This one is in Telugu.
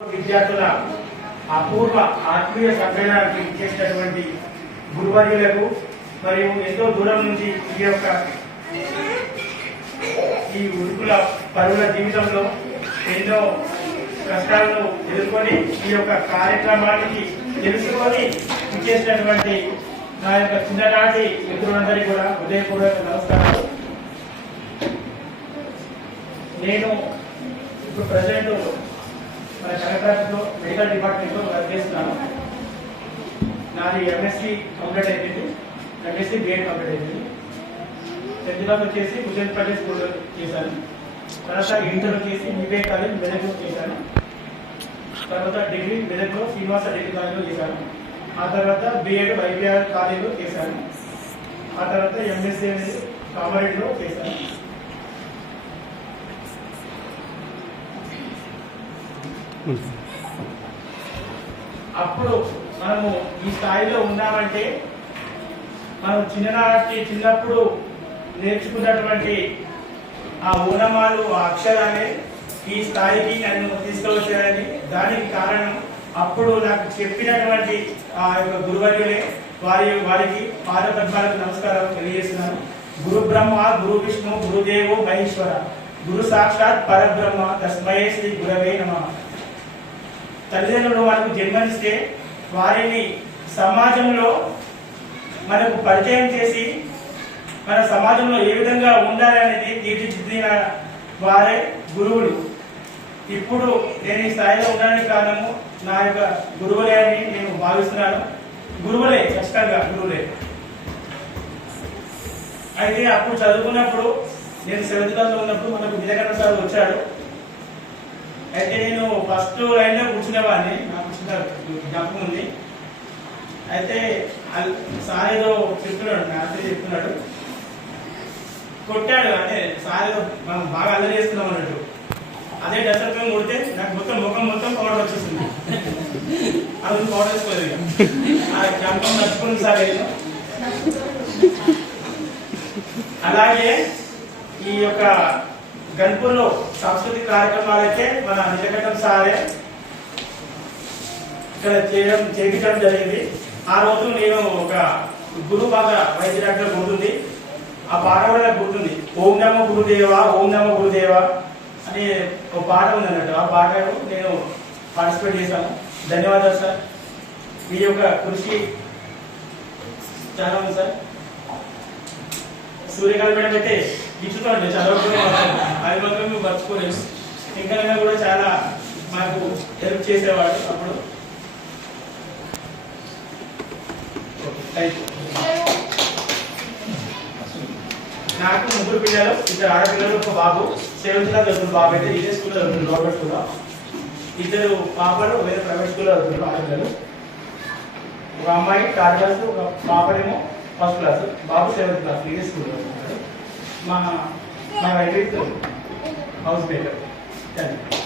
విద్యార్థుల అపూర్వ ఆత్మీయ సమ్మేళనానికి ఇచ్చేసినటువంటి గురువర్యులకు మరియు ఎంతో దూరం నుంచి ఈ యొక్క ఈ ఉరుకుల పరువుల జీవితంలో ఎన్నో కష్టాలను ఎదుర్కొని ఈ యొక్క కార్యక్రమానికి తెలుసుకొని ఇచ్చేసినటువంటి నా యొక్క చిన్ననాటి మిత్రులందరికీ కూడా హృదయపూర్వక నమస్కారాలు. నేను ఇప్పుడు ప్రజెంట్ మన కలెక్టరేట్లో మెడికల్ డిపార్ట్మెంట్లో వర్క్ చేస్తున్నాను నాది ఎంఎస్సి కంప్లీట్ అయిపోయింది. ఎంఎస్సి బిఎడ్ కంప్లీట్ అయిపోయింది. టెన్త్ క్లాస్ వచ్చేసి కుజన్పల్లి స్కూల్ చేశాను. తర్వాత ఇంటర్ వచ్చేసి వివేక్ కాలేజ్ మెదక్లో చేశాను. తర్వాత డిగ్రీ మెదక్లో శ్రీనివాస డిగ్రీ కాలేజ్లో చేశాను. ఆ తర్వాత బిఎడ్ వైబిఆర్ కాలేజ్లో చేశాను. ఆ తర్వాత ఎంఎస్సీ అనేది కామారెడ్డిలో చేశాను. అప్పుడు మనము ఈ స్థాయిలో ఉన్నామంటే మనం చిన్ననాటి చిన్నప్పుడు నేర్చుకున్నటువంటి ఆ ఓనమాలు ఆ అక్షరాలే ఈ స్థాయికి నన్ను తీసుకువచ్చారని దానికి కారణం అప్పుడు నాకు చెప్పినటువంటి ఆ యొక్క గురువర్యులే వారి వారికి పాదపద్మాలకు నమస్కారం తెలియజేస్తున్నాను. గురు బ్రహ్మ గురు విష్ణు గురుదేవు మహేశ్వర. గురు సాక్షాత్ పరబ్రహ్మ. తస్మయే శ్రీ గురవే నమ. తల్లిదండ్రులు మనకు జన్మనిస్తే వారిని సమాజంలో మనకు పరిచయం చేసి మన సమాజంలో ఏ విధంగా ఉండాలి అనేది తీర్చిదిద్దిన వారే గురువులు. ఇప్పుడు నేను ఈ స్థాయిలో ఉండడానికి కారణము నా యొక్క గురువులే అని నేను భావిస్తున్నాను. గురువులే ఖచ్చితంగా గురువులే. అయితే అప్పుడు చదువుకున్నప్పుడు నేను సెవెంత్ క్లాస్లో ఉన్నప్పుడు మనకు విజయకరణ సార్ వచ్చాడు. అయితే నేను ఫస్ట్ లైన్లో కూర్చునేవాడిని. నాకు చిన్న జ్ఞాపకం ఉంది. అయితే సార్ ఏదో చెప్తున్నాడు మ్యాథ్స్ చెప్తున్నాడు. కొట్టాడు అంటే సార్ ఏదో మనం బాగా అల్లరి చేస్తున్నాం అన్నట్టు. అదే డస్టర్ పెన్ కొడితే నాకు మొత్తం ముఖం మొత్తం పౌడర్ వచ్చేసింది. అది పౌడర్ వేసుకోలేదు ఆ జ్ఞాపకం నచ్చుకుంది సార్ అలాగే ఈ యొక్క గన్పూర్లో సాంస్కృతిక కార్యక్రమాలైతే మన నిజఘట్టం సారే ఇక్కడ చేయడం చేయించడం జరిగింది. ఆ రోజు నేను ఒక గురు బాగా వైద్య డాక్టర్ గుర్తుంది ఆ పాట కూడా నాకు గుర్తుంది ఓం నమ గురుదేవ ఓం నమ గురుదేవ అని ఒక పాట ఉంది అన్నట్టు ఆ పాటను నేను పార్టిసిపేట్ చేశాను. ధన్యవాదాలు సార్. మీ యొక్క కృషి చాలా ఉంది సార్. సూర్యకాంత్ మేడం అయితే ఇచ్చుతా ఉండే చదవకుండా అది మాత్రం మేము మర్చిపోలేము ఇంకా కూడా చాలా మాకు హెల్ప్ చేసేవాడు అప్పుడు. నాకు ముగ్గురు పిల్లలు ఇద్దరు ఆడపిల్లలు ఒక బాబు. సెవెంత్ క్లాస్ చదువుతున్న బాబు అయితే ఇదే స్కూల్లో చదువుతుంది గవర్నమెంట్ స్కూల్లో ఇద్దరు పాపలు వేరే ప్రైవేట్ స్కూల్లో చదువుతున్నారు ఆడపిల్లలు. ఒక అమ్మాయి థర్డ్ క్లాస్ ఒక పాపనేమో ఫస్ట్ క్లాస్ బాబు సెవెంత్ క్లాస్ ఇదే స్కూల్లో చదువుతున్నాడు. మా మా వైద్యుడు హౌస్ మేకర్ థ్యాంక్ యూ